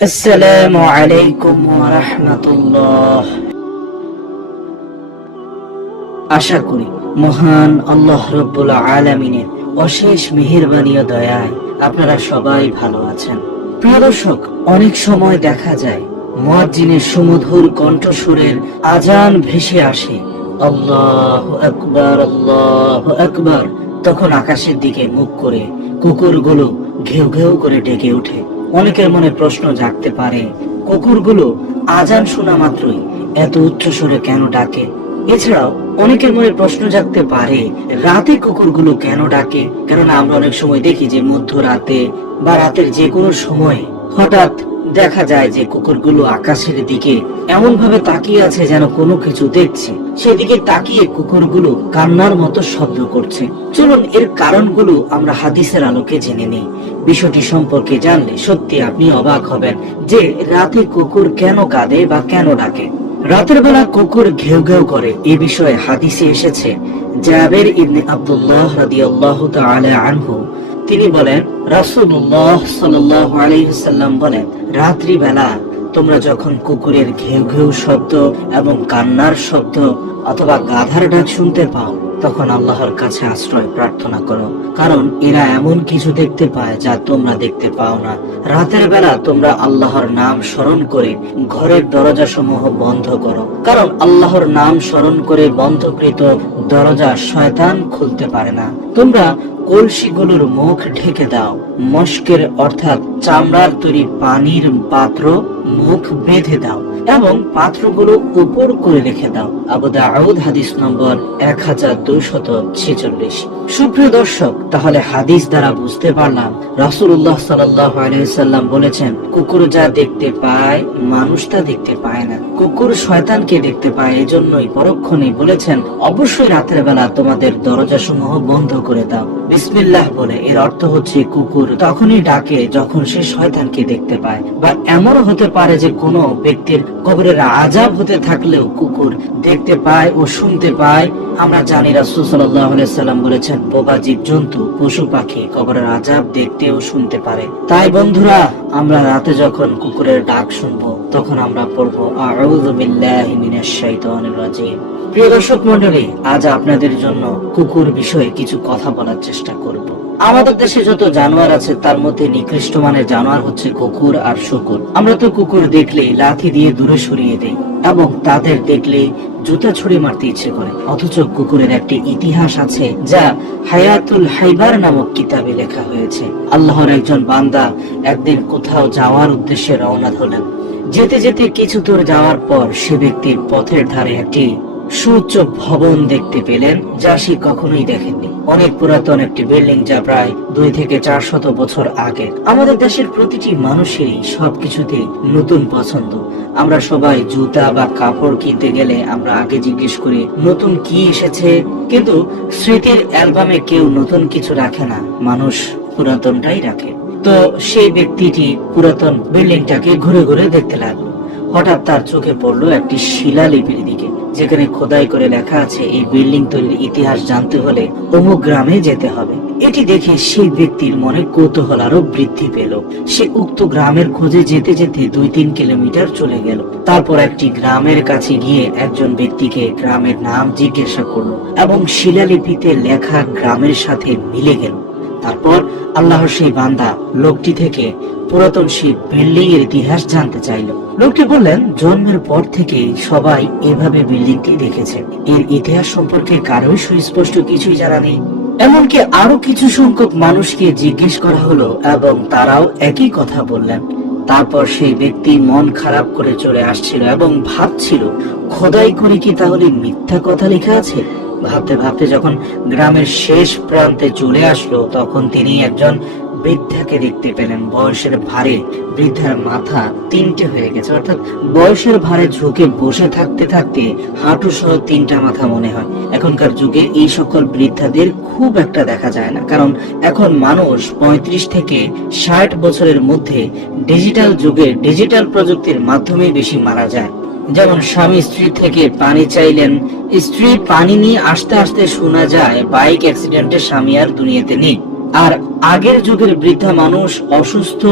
আসসালামু আলাইকুম ওয়া রাহমাতুল্লাহ। আশা করি মহান আল্লাহ রাব্বুল আলামিনের অশেষ মেহেরবানি ও দয়ায় আপনারা সবাই ভালো আছেন। প্রিয় দর্শক, অনেক সময় দেখা যায় মুয়াজ্জিনের সুমধুর কণ্ঠস্বরের আজান ভেসে আসে, আল্লাহু আকবার আল্লাহু আকবার। তখন আকাশের দিকে মুখ করে কুকুরগুলো ঘেউ ঘেউ করে ডেকে ওঠে। অনেকের মনে প্রশ্ন জাগতে পারে, কুকুরগুলো আজান শোনা মাত্রই এত উচ্চ স্বরে কেন ডাকে? এছাড়াও অনেকের মনে প্রশ্ন জাগতে পারে, রাতে কুকুরগুলো কেন ডাকে? কারণ আমরা অনেক সময় দেখি যে মধ্যরাতে বা রাতের যে কোনো সময় হঠাৎ দেখা যায় যে কুকুরগুলো আকাশের দিকে এমন ভাবে তাকিয়ে আছে যেন কোনো কিছু দেখছে। সেদিকে তাকিয়ে কুকুরগুলো কান্নার মতো শব্দ করছে। চলুন এর কারণগুলো আমরা হাদিসের আলোকে জেনে নিই। বিষয়টি সম্পর্কে জানলে সত্যি আপনি অবাক হবেন যে রাতে কুকুর কেন কাঁদে বা কেন ডাকে। রাতের বেলা কুকুর ঘেউ ঘেউ করে এ বিষয়ে হাদিসে এসেছে। জাবের ইবনে আব্দুল্লাহ রাদিয়াল্লাহু তাআলা আনহু তিনি বলেন, রাসূলুল্লাহ সাল্লাল্লাহু আলাইহি ওয়াসাল্লাম বলেন, রাত্রি বেলা তোমরা যখন কুকুরের ঘেউ ঘেউ শব্দ এবং কান্নার শব্দ অথবা গাধার ডাক শুনতে পাও তখন আল্লাহর কাছে আশ্রয় প্রার্থনা করো, কারণ এরা এমন কিছু দেখতে পায় যা তোমরা দেখতে পাও না। রাতের বেলা তোমরা আল্লাহর নাম স্মরণ করে ঘরের দরজা সমূহ বন্ধ করো, কারণ আল্লাহর নাম স্মরণ করে বন্ধকৃত দরজা শয়তান খুলতে পারে না। তোমরা কলসিগুলোর মুখ ঢেকে দাও, মস্কের অর্থাৎ চামড়ার তৈরি পানির পাত্র মুখ বেঁধে দাও এবং পাত্রগুলো উপর করে রেখে দাও। আবু দাউদ হাদিস নম্বর 1246। সুপ্রিয় দর্শক, তাহলে হাদিস দ্বারা বুঝতে পারলাম রাসূলুল্লাহ সাল্লাল্লাহু আলাইহি ওয়াসাল্লাম বলেছেন, কুকুর যা দেখতে পায় মানুষ তা দেখতে পায় না। কুকুর শয়তানকে দেখতে পায়, এজন্যই পরক্ষণে বলেছেন অবশ্যই রাতের বেলা তোমাদের দরজা সমূহ বন্ধ করে দাও বিসমিল্লাহ বলে। এর অর্থ হচ্ছে কুকুর তখনই ডাকে যখন সে শয়তানকে দেখতে পায়। বা এমনও হতে পারে যে কোনো ব্যক্তির কবরের আযাব হতে থাকলেও কুকুর দেখতে পায় ও শুনতে পায়। আমরা জানি রাসূল সাল্লাল্লাহু আলাইহি ওয়াসাল্লাম বলেছেন, বোবা জীবজন্তু পশু পাখি কবরের আযাব দেখতে ও শুনতে পারে। তাই বন্ধুরা, আমরা রাতে যখন কুকুরের ডাক শুনবো তখন আমরা পড়বো আউযু বিল্লাহি মিনাশ শাইতানির রাজিম। প্রিয় দর্শক মণ্ডলী, আজ আপনাদের জন্য কুকুর বিষয়ে কিছু কথা বলার চেষ্টা করব। আমাদের দেশে যত জানোয়ার আছে তার মধ্যে নিকৃষ্ট মানের জানোয়ার হচ্ছে কুকুর আর শূকর। আমরা তো কুকুর দেখলেই লাথি দিয়ে দূরে সরিয়ে দেই এবং তাদের দেখলে জুতা ছুড়ে মারতে ইচ্ছে করে। অথচ কুকুরের একটি ইতিহাস আছে যা হায়াতুল হাইবার নামক কিতাবে লেখা হয়েছে। আল্লাহর একজন বান্দা একদিন কোথাও যাওয়ার উদ্দেশ্যে রওনা হলেন। যেতে যেতে কিছু দূর যাওয়ার পর সে ব্যক্তির পথের ধারে একটি সুউচ্চ ভবন দেখতে পেলেন যা সে কখনোই দেখেননি। অনেক পুরাতন একটি বিল্ডিং, যা প্রায় 2 থেকে 400 বছর আগে। আমাদের দেশের প্রতিটি মানুষেরই সবকিছুতে নতুন পছন্দ। আমরা সবাই জুতা বা কাপড় কিনতে গেলে আমরা আগে জিজ্ঞেস করি নতুন কি এসেছে, কিন্তু স্মৃতির অ্যালবামে কেউ নতুন কিছু রাখে না, মানুষ পুরাতনটাই রাখে। তো সেই ব্যক্তিটি পুরাতন বিল্ডিংটাকে ঘুরে ঘুরে দেখতে লাগলো। হঠাৎ তার চোখে পড়লো একটি শিলালিপির দিকে, যেখানে খোদাই করে লেখা আছে, এই বিল্ডিং তৈরির ইতিহাস জানতে হলে অমুক গ্রামে যেতে হবে। এটি দেখে সেই ব্যক্তির মনে কৌতূহল আরো বৃদ্ধি পেল। সে উক্ত গ্রামের খোঁজে যেতে যেতে 2-3 কিলোমিটার চলে গেল। তারপর একটি গ্রামের কাছে গিয়ে একজন ব্যক্তিকে গ্রামের নাম জিজ্ঞাসা করলো এবং শিলালিপিতে লেখা গ্রামের সাথে মিলে গেল। তারপর আল্লাহর সেই বান্দা লোকটি থেকে পুরাতন সেই বিল্ডিং এর ইতিহাস জানতে চাইল। লোকটি বললেন, জন্মের পর থেকে সবাই এভাবে বিল্ডিংটি দেখেছে, এর ইতিহাস সম্পর্কে কারোই সুস্পষ্ট কিছুই জানা নেই। এমনকি আরো কিছু সংখ্যক মানুষকে জিজ্ঞেস করা হলো এবং তারাও একই কথা বললেন। তারপর সেই ব্যক্তি মন খারাপ করে চলে আসছিল এবং ভাবছিল, খোদাই করে কি তাহলে মিথ্যা কথা লেখা আছে? ভাবতে ভাবতে যখন গ্রামের শেষ প্রান্তে চলে আসলো তখন তিনি একজন বৃদ্ধাকে দেখতে পেলেন। বয়সের ভারে বৃদ্ধার মাথা 3টে হয়ে গেছে, অর্থাৎ বয়সের ভারে ঝুঁকে বসে থাকতে থাকতে হাঁটু সহ 3টা মাথা মনে হয়। এখনকার যুগে এই সকল বৃদ্ধাদের খুব একটা দেখা যায় না, কারণ এখন মানুষ 35 থেকে 60 বছরের মধ্যে ডিজিটাল যুগে ডিজিটাল প্রযুক্তির মাধ্যমে বেশি মারা যায়। যেমন স্বামী স্ত্রী থেকে পানি চাইলেন, স্ত্রী পানি নিয়ে আসতে আসতে শোনা যায় বাইক অ্যাক্সিডেন্টে স্বামী আর দুনিয়াতে নেই। আর আগের যুগের বৃদ্ধা মানুষ অসুস্থ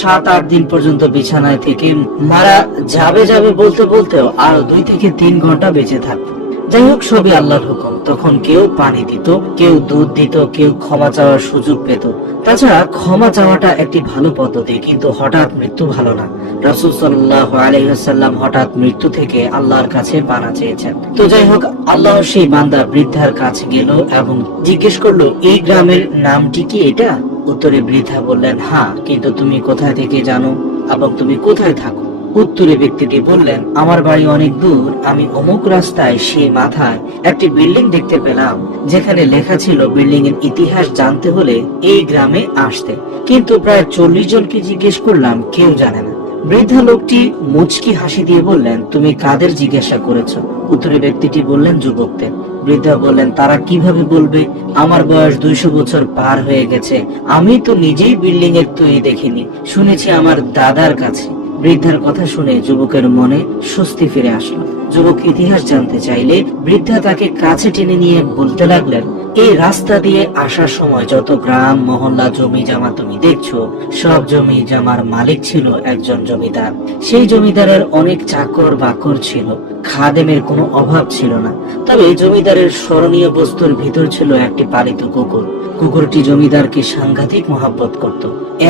7-8 দিন পর্যন্ত বিছানায় থেকে মারা যাবে যাবে বলতে বলতেও আরো 2 থেকে 3 ঘন্টা বেঁচে থাকতো। যাই হোক, সবই আল্লাহর হুকুম। তখন কেউ পানি দিত, কেউ দুধ দিত, কেউ ক্ষমা চাওয়ার সুযোগ পেত। তাছাড়া ক্ষমা চাওয়াটা একটি ভালো পদ্ধতি, কিন্তু হঠাৎ মৃত্যু ভালো না। রাসূল সাল্লাল্লাহু আলাইহি ওয়াসাল্লাম হঠাৎ মৃত্যু থেকে আল্লাহর কাছে পানা চেয়েছেন। তো যাই হোক, আল্লাহ সেই বান্দা বৃদ্ধার কাছে গেল এবং জিজ্ঞেস করলো, এই গ্রামের নামটি কি এটা? উত্তরে বৃদ্ধা বললেন, হ্যাঁ, কিন্তু তুমি কোথায় থেকে জানো এবং তুমি কোথায় থাকো? উত্তরে ব্যক্তিটি বললেন, আমার বাড়ি অনেক দূর, আমি অমুক রাস্তায় সেই মাথায় একটি বিল্ডিং দেখতে পেলাম, যেখানে লেখা ছিল বিল্ডিং এর ইতিহাস জানতে হলে এই গ্রামে আসতে। কিন্তু প্রায় 40 জনকে জিজ্ঞেস করলাম, কেউ জানে না। বৃদ্ধা লোকটি মুচকি হাসি দিয়ে বললেন, তুমি কাদের জিজ্ঞাসা করেছো? উত্তরে ব্যক্তিটি বললেন, যুবকদের। বৃদ্ধা বললেন, তারা কিভাবে বলবে? আমার বয়স 200 বছর পার হয়ে গেছে, আমি তো নিজেই বিল্ডিং এর তৈরি দেখিনি, শুনেছি আমার দাদার কাছে। বৃদ্ধার কথা শুনে যুবকের মনে স্বস্তি ফিরে আসলো। যুবক ইতিহাস জানতে চাইলে বৃদ্ধা তাকে কাছে টেনে নিয়ে বলতে লাগলেন, এই রাস্তা দিয়ে আসার সময় যত গ্রাম, মহল্লা, জমি জমা তুমি দেখছো, সব জমি জমার মালিক ছিল একজন জমিদার। সেই জমিদারের অনেক চাকর বাকর ছিল, খাদেমের কোনো অভাব ছিল না। তবে জমিদারের স্মরণীয় বস্তুর ভিতর ছিল একটি পালিত কুকুর। কুকুরটি জমিদারকে সাংঘাতিক মহব্বত করত।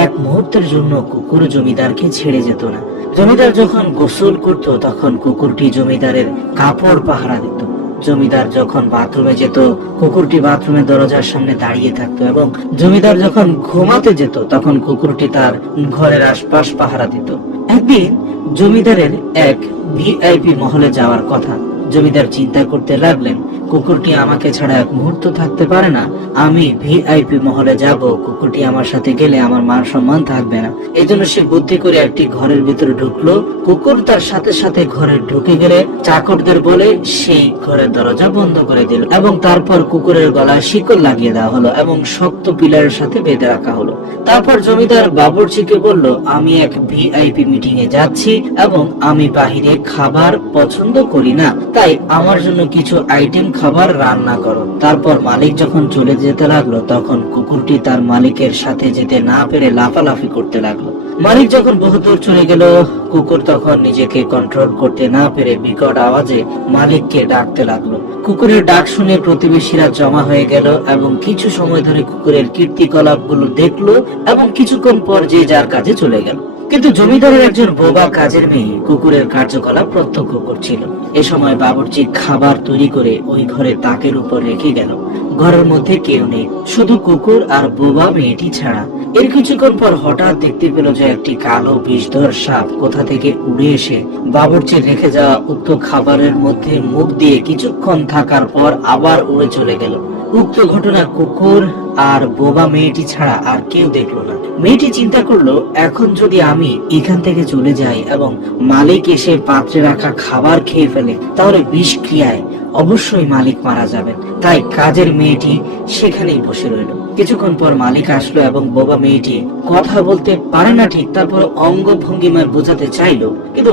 এক মুহূর্তের জন্য কুকুর জমিদারকে ছেড়ে যেত না। জমিদার যখন গোসল করত তখন কুকুরটি জমিদারের কাপড় পাহারা দিত। জমিদার যখন বাথরুমে যেত, কুকুরটি বাথরুমের দরজার সামনে দাঁড়িয়ে থাকতো, এবং জমিদার যখন ঘুমাতে যেত তখন কুকুরটি তার ঘরের আশপাশ পাহারা দিত। একদিন জমিদারের এক ভিআইপি মহলে যাওয়ার কথা। জমিদার চিন্তা করতে লাগলেন, কুকুরটি আমাকে ছাড়া এক মুহূর্ত থাকতে পারে না, আমি ভিআইপি মহলে যাব, কুকুরটি আমার সাথে গেলে আমার মান সম্মান থাকবে না। এজন্য সে বুদ্ধি করে একটি ঘরের ভিতরে ঢুকলো। কুকুর তার সাথে সাথে ঘরে ঢুকে গেলে চাকরদের বলে সেই ঘরের দরজা বন্ধ করে দিল, এবং তারপর কুকুরের গলায় শিকল লাগিয়ে দেওয়া হলো এবং শক্ত পিলারের সাথে বেঁধে রাখা হলো। তারপর জমিদার বাবুর্চিকে বলল, আমি এক ভিআইপি মিটিং এ যাচ্ছি এবং আমি বাহিরে খাবার পছন্দ করি না, তাই আমার জন্য কিছু আইটেম খাবার রান্না করো। তারপর মালিক যখন চলে যেতে লাগলো তখন কুকুরটি তার মালিকের সাথে যেতে না পেরে লাফালাফি করতে লাগলো। মালিক যখন বহুদূর চলে গেল, কুকুর তখন নিজেকে কন্ট্রোল করতে না পেরে বিকট আওয়াজে মালিককে ডাকতে লাগলো। কুকুরের ডাক শুনে প্রতিবেশীরা জমা হয়ে গেল এবং কিছু সময় ধরে কুকুরের কীর্তিকলাপ গুলো দেখলো এবং কিছুক্ষণ পর যে যার কাজে চলে গেল। কিন্তু জমিদারের একজন বোবা কাজের মেয়ে কুকুরের কার্যকলাপ প্রত্যক্ষ করছিল। এ সময় বাবুর্চি খাবার তৈরি করে ওই ঘরে তাকের উপর রেখে গেল। ঘরের মধ্যে কেউ নেই, শুধু কুকুর আর বোবা মেয়েটি ছাড়া। এর কিছুক্ষণ পর হঠাৎ দেখতে পেল যে একটি কালো বিষধর সাপ কোথা থেকে উড়ে এসে বাবুর্চি রেখে যাওয়া উক্ত খাবারের মধ্যে মুখ দিয়ে কিছুক্ষণ থাকার পর আবার উড়ে চলে গেল। উক্ত ঘটনা কুকুর আর বোবা মেয়েটি ছাড়া আর কেউ দেখলো না। মেয়েটি চিন্তা করলো, এখন যদি আমি এখান থেকে চলে যাই এবং মালিক এসে পাত্রে রাখা খাবার খেয়ে ফেলে, তাহলে বিষক্রিয়ায় অবশ্যই মালিক মারা যাবেন। তাই কাজের মেয়েটি সেখানেই বসে রইল। কিছুক্ষণ পর মালিক আসলো এবং বোবা মেয়েটি কথা বলতে পারে না ঠিক, তারপর অঙ্গ ভঙ্গিমায় বোঝাতে চাইলো, কিন্তু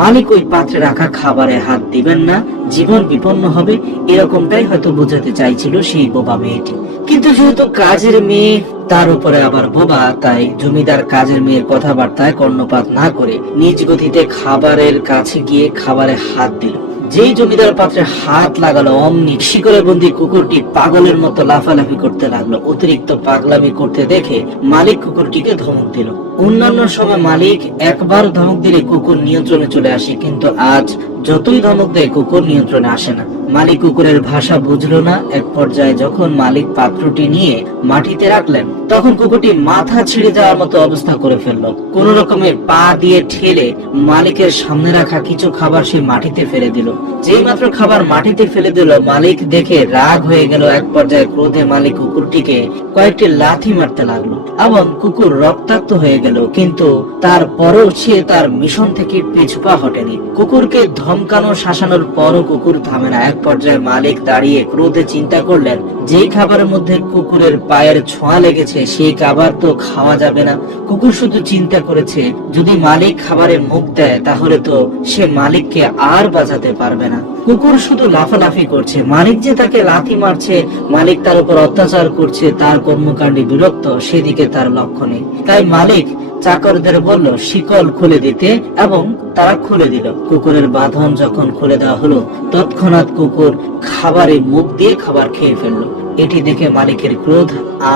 মালিক ওই পাত্রে রাখা খাবারে হাত দিবেন না, জীবন বিপন্ন হবে, এরকমটাই হয়তো বোঝাতে চাইছিল সেই বোবা মেয়েটি। কিন্তু যেহেতু কাজের মেয়ে, তার উপরে আবার বোবা, তাই জমিদার কাজের মেয়ের কথাবার্তায় কর্ণপাত না করে নিজ গতিতে খাবারের কাছে গিয়ে খাবারে হাত দিল। যেই জমিদার পাত্রে হাত লাগালো, অমনি শিকলে বন্দি কুকুরটি পাগলের মতো লাফালাফি করতে লাগলো। অতিরিক্ত পাগলামি করতে দেখে মালিক কুকুরটিকে ধমক দিল। অন্যান্য সময় মালিক একবার ধমক দিলে কুকুর নিয়ন্ত্রণে চলে আসে, কিন্তু আজ যতই ধমক দেয় কুকুর নিয়ন্ত্রণে আসে না। মালিক কুকুরের ভাষা বুঝলো না। এক পর্যায়ে যখন মালিক পাত্রটি নিয়ে মাটিতে রাখলেন তখন কুকুরটি মাথা ছিঁড়ে যাওয়ার মতো অবস্থা করে ফেললো। কোন রকমের পা দিয়ে ঠেলে মালিকের সামনে রাখা কিছু খাবার সে মাটিতে ফেলে দিল। যেই মাত্র খাবার মাটিতে ফেলে দিল, মালিক দেখে রাগ হয়ে গেল। এক পর্যায়ে ক্রোধে মালিক কুকুরটিকে কয়েকটি লাথি মারতে লাগলো এবং কুকুর রক্তাক্ত হয়ে গেল, কিন্তু তারপরেও সে তার মিশন থেকে পিছপা হটেনি। কুকুরকে ধমক ধমকানো শাসানোর পরও কুকুর থামে না। এক পর্যায়ে মালিক দাঁড়িয়ে ক্রোধে চিন্তা করলেন, যেই খাবারের মধ্যে কুকুরের পায়ের ছোঁয়া লেগেছে সেই খাবার তো খাওয়া যাবে না। কুকুর শুধু চিন্তা করেছে, যদি মালিক খাবারে মুখ দেয় তাহলে তো সে মালিককে আর বাঁচাতে পারবে না। কুকুর শুধু লাফালাফি করছে, মালিক যে তাকে লাথি মারছে, মালিক তার উপর অত্যাচার করছে, তার কর্মকাণ্ডে বিরক্ত, সেদিকে তার লক্ষ্য নেই। তাই মালিক চাকরদের বলল শিকল খুলে দিতে এবং তারা খুলে দিল। কুকুরের বাঁধন যখন খুলে দেওয়া হলো, তৎক্ষণাৎ কুকুর খাবারে মুখ দিয়ে খাবার খেয়ে ফেললো। এটি দেখে মালিকের ক্রোধ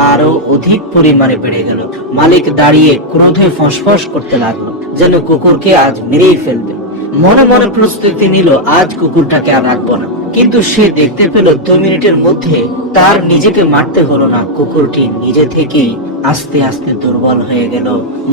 আরো অধিক পরিমাণে বেড়ে গেল। মালিক দাঁড়িয়ে ক্রোধে ফসফস করতে লাগলো, যেন কুকুরকে আজ মেরেই ফেলবে। মনে মনে প্রস্তুতি নিল, আজ কুকুরটাকে আর রাখবো না। কিন্তু সে দেখতে পেল 2 মিনিটের মধ্যে তার নিজেকে মারতে হলো না, কুকুরটি নিজে থেকেই আস্তে আস্তে দুর্বল হয়ে গেল,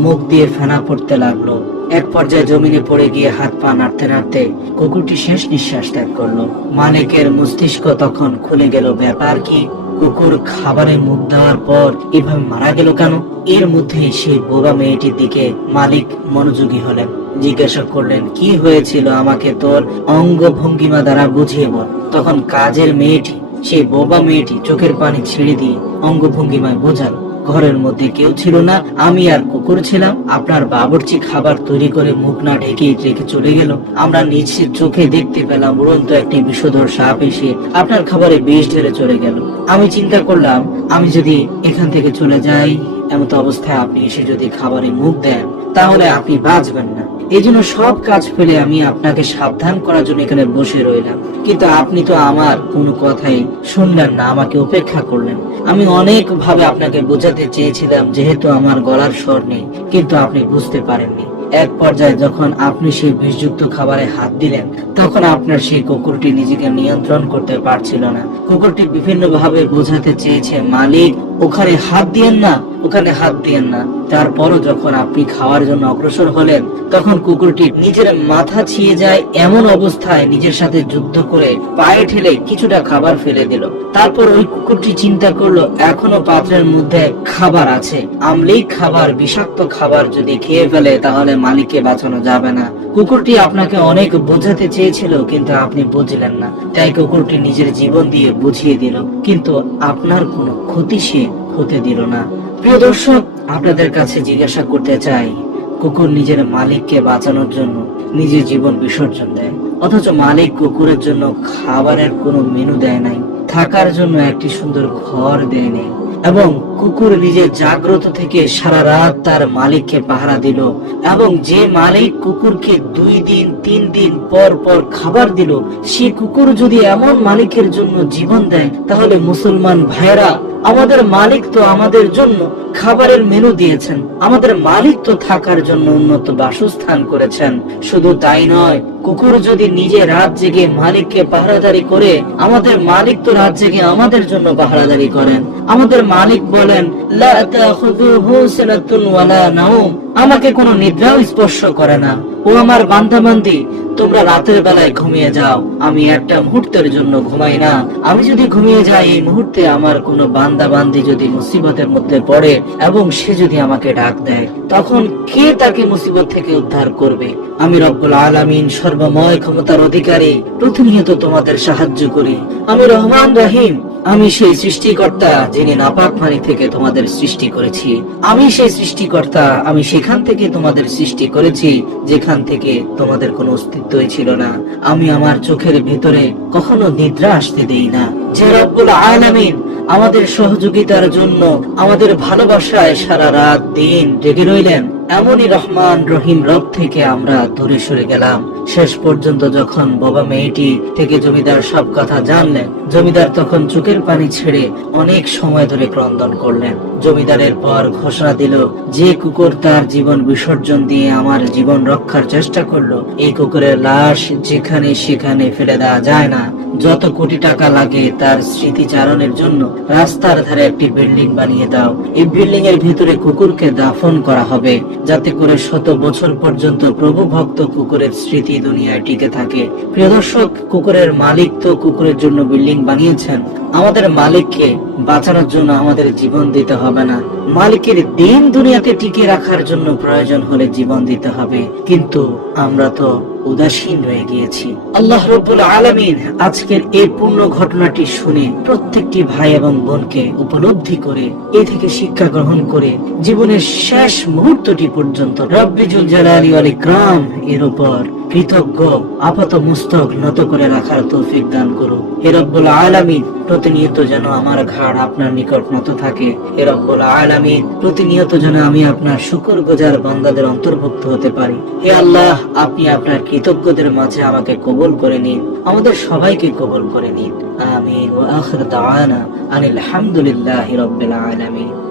মুখ দিয়ে ফেনা পড়তে লাগলো। এক পর্যায়ে জমিনে পড়ে গিয়ে হাত পা নাড়তে নাড়তে কুকুরটি শেষ নিঃশ্বাস ত্যাগ করলো। মালিকের মস্তিষ্ক তখন খুলে গেল, ব্যাপার কি? কুকুর খাবারে মুখ দেওয়ার পর এভাবে মারা গেল কেন? এর মধ্যে সেই বোবা মেয়েটির দিকে মালিক মনোযোগী হলেন। জিজ্ঞাসা করলেন, কি হয়েছিল আমাকে তোর অঙ্গ ভঙ্গিমা দ্বারা বুঝিয়ে বল। তখন কাজের মেয়েটি, সেই বোবা মেয়েটি চোখের পানি ছেড়ে দিয়ে অঙ্গ ভঙ্গিমায় বোঝালো, ঘরের মধ্যে কেউ ছিল না, আমি আর কুকুর ছিলাম। আপনার বাবুর্চি খাবার তৈরি করে মুখ না ঢেকে রেখে চলে গেল। আমরা নিজের চোখে দেখতে পেলাম উড়ন্ত একটি বিষধর সাপ এসে আপনার খাবারে বিষ ঢেলে চলে গেল। আমি চিন্তা করলাম, আমি যদি এখান থেকে চলে যাই, এমত অবস্থায় আপনি এসে যদি খাবারে মুখ দেন তাহলে আপনি বাঁচবেন না। এই জন্য সব কাজ ফেলে আমি আপনাকে সাবধান করার জন্য এখানে বসে রইলাম। কিন্তু আপনি তো আমার কোনো কথাই শুনলেন না, আমাকে উপেক্ষা করলেন। আমি অনেক ভাবে আপনাকে বোঝাতে চেয়েছিলাম, যেহেতু আমার গলার স্বর নেই, কিন্তু আপনি বুঝতে পারেননি। এক পর্যায়ে যখন আপনি সেই বিষযুক্ত খাবারে হাত দিলেন, তখন আপনার সেই কুকুরটি নিজেকে নিয়ন্ত্রণ করতে পারছিল না। কুকুরটি বিভিন্ন ভাবে বোঝাতে চেয়েছে, মালিক ওখানে হাত দিয়েন না, ওখানে হাত দিয়েন না। তারপরও যখন আপনি খাওয়ার জন্য অগ্রসর হলেন, তখন কুকুরটি নিজের মাথা ছিঁড়ে যায় এমন অবস্থায় নিজের সাথে যুদ্ধ করে পায়ে ঠেলে কিছুটা খাবার ফেলে দিল। তারপর ওই কুকুরটি চিন্তা করলো, এখনো পাত্রের মধ্যে খাবার আছে, আমলিক খাবার, বিষাক্ত খাবার যদি খেয়ে ফেলে তাহলে মালিককে বাঁচানো যাবে না। কুকুরটি আপনাকে অনেক বোঝাতে চেয়েছিল, কিন্তু আপনি বুঝলেন না। তাই কুকুরটি নিজের জীবন দিয়ে বুঝিয়ে দিল, কিন্তু আপনার কোনো ক্ষতি সে হতে দিল না। প্রিয় দর্শক, আপনাদের কাছে জিজ্ঞাসা করতে চাই, কুকুর নিজের মালিককে বাঁচানোর জন্য নিজের জীবন বিসর্জন দেয়, অথচ মালিক কুকুরের জন্য খাবারের কোনো মেনু দেয় নাই, থাকার জন্য একটি সুন্দর ঘর দেয় নাই, এবং কুকুর নিজের জাগ্রত থেকে সারা রাত তার মালিককে পাহারা দিল। এবং যে মালিক কুকুরকে 2 দিন 3 দিন পর পর খাবার দিল, সে কুকুর যদি এমন মালিকের জন্য জীবন দেয়, তাহলে মুসলমান ভাইরা, আমাদের মালিক তো আমাদের জন্য খাবারের মেনু দিয়েছেন, আমাদের মালিক তো থাকার জন্য উন্নত বাসস্থান করেছেন। শুধু তাই নয়, কুকুর যদি নিজে রাত জেগে মালিককে পাহারাদারি করে, আমাদের মালিক তো রাত জেগে আমাদের জন্য পাহারাদারি করেন। আমাদের মালিক বলেন, লা তাখুযুহু সিনাতুন ওয়ালা নাওম, আমাকে কোনো নিদ্রাও স্পর্শ করে না। ও আমার বান্দাবান্দি, তোমরা রাতের বেলায় ঘুমিয়ে যাও, আমি একটা মুহূর্তের জন্য ঘুমাই না। আমি যদি ঘুমিয়ে যাই, এই মুহূর্তে আমার কোনো বান্দাবান্দি যদি মুসিবতের মধ্যে পড়ে এবং সে যদি আমাকে ডাক দেয়, তখন কে তাকে মুসিবত থেকে উদ্ধার করবে? আমি রব্বুল আলামিন, সর্বময় ক্ষমতার অধিকারী, প্রতিনিয়ত তোমাদের সাহায্য করি। আমি রহমান রহিম, আমি সেই সৃষ্টিকর্তা যিনি নাপাক পানি থেকে তোমাদের সৃষ্টি করেছি। আমি সেই সৃষ্টিকর্তা, আমি সেখান থেকে তোমাদের সৃষ্টি করেছি যেখান থেকে তোমাদের কোনো অস্তিত্বই ছিল না। আমি আমার চোখের ভেতরে কখনো নিদ্রা আসতে দেই না। যে রব্বুল আলামিন আমাদের সহযোগিতার জন্য, আমাদের ভালোবাসায় সারা রাত দিন জেগে রইলেন, এমনই রহমান রহিম রব থেকে আমরা দূরে সরে গেলাম। শেষ পর্যন্ত যখন বাবা মেয়েটি থেকে জমিদার সব কথা জানলেন, জমিদার তখন চোখের পানি ছেড়ে অনেক সময় ধরে ক্রন্দন করলেন। জমিদারের পর ঘোষণা দিল, যে কুকুর তার জীবন বিসর্জন দিয়ে আমার জীবন রক্ষার চেষ্টা করলো, এই কুকুরের লাশ যেখানে সেখানে ফেলে দেওয়া যায় না। যত কোটি টাকা লাগে তার স্মৃতিচারণের জন্য রাস্তার ধারে একটি বিল্ডিং বানিয়ে দাও। এই বিল্ডিং এর ভিতরে কুকুরকে দাফন করা হবে, যাতে করে 100 বছর পর্যন্ত প্রভু ভক্ত কুকুরের স্মৃতি দুনিয়ায় টিকে থাকে। প্রিয় দর্শক, কুকুরের মালিক তো কুকুরের জন্য বিল্ডিং বানিয়েছেন, আমাদের মালিককে বাঁচানোর জন্য আমাদের জীবন দিতে হবে না। মালিকের দিন দুনিয়াতে টিকে রাখার জন্য প্রয়োজন হলে জীবন দিতে হবে। কিন্তু আমরা তো উদাসীন রয়ে গিয়েছি। আল্লাহ রাব্বুল আলামিন আজকের এই পূর্ণ ঘটনাটি শুনে প্রত্যেকটি ভাই এবং বোনকে উপলব্ধি করে এ থেকে শিক্ষা গ্রহণ করে জীবনের শেষ মুহূর্তটি পর্যন্ত রব্বি জুল জালালি ওয়াল ইকরাম এর উপর কৃতজ্ঞ আপাত মস্তক নত করে রাখার তৌফিক দান করুন। হে রব্বুল আলামিন, প্রতিনিয়ত যেন আমার ঘাড় আপনার নিকট নত থাকে। হে রব্বুল আলামিন, প্রতিনিয়ত যেন আমি আপনার শুকরগুজার বান্দাদের অন্তর্ভুক্ত হতে পারি। হে আল্লাহ, আপনি আপনার কৃতজ্ঞদের মাঝে আমাকে কবুল করে নিন, আমাদের সবাইকে কবুল করে নিন। আমিন। ওয়া আখির দাওয়ানা আনিল হামদুলিল্লাহি রাব্বিল আলামিন।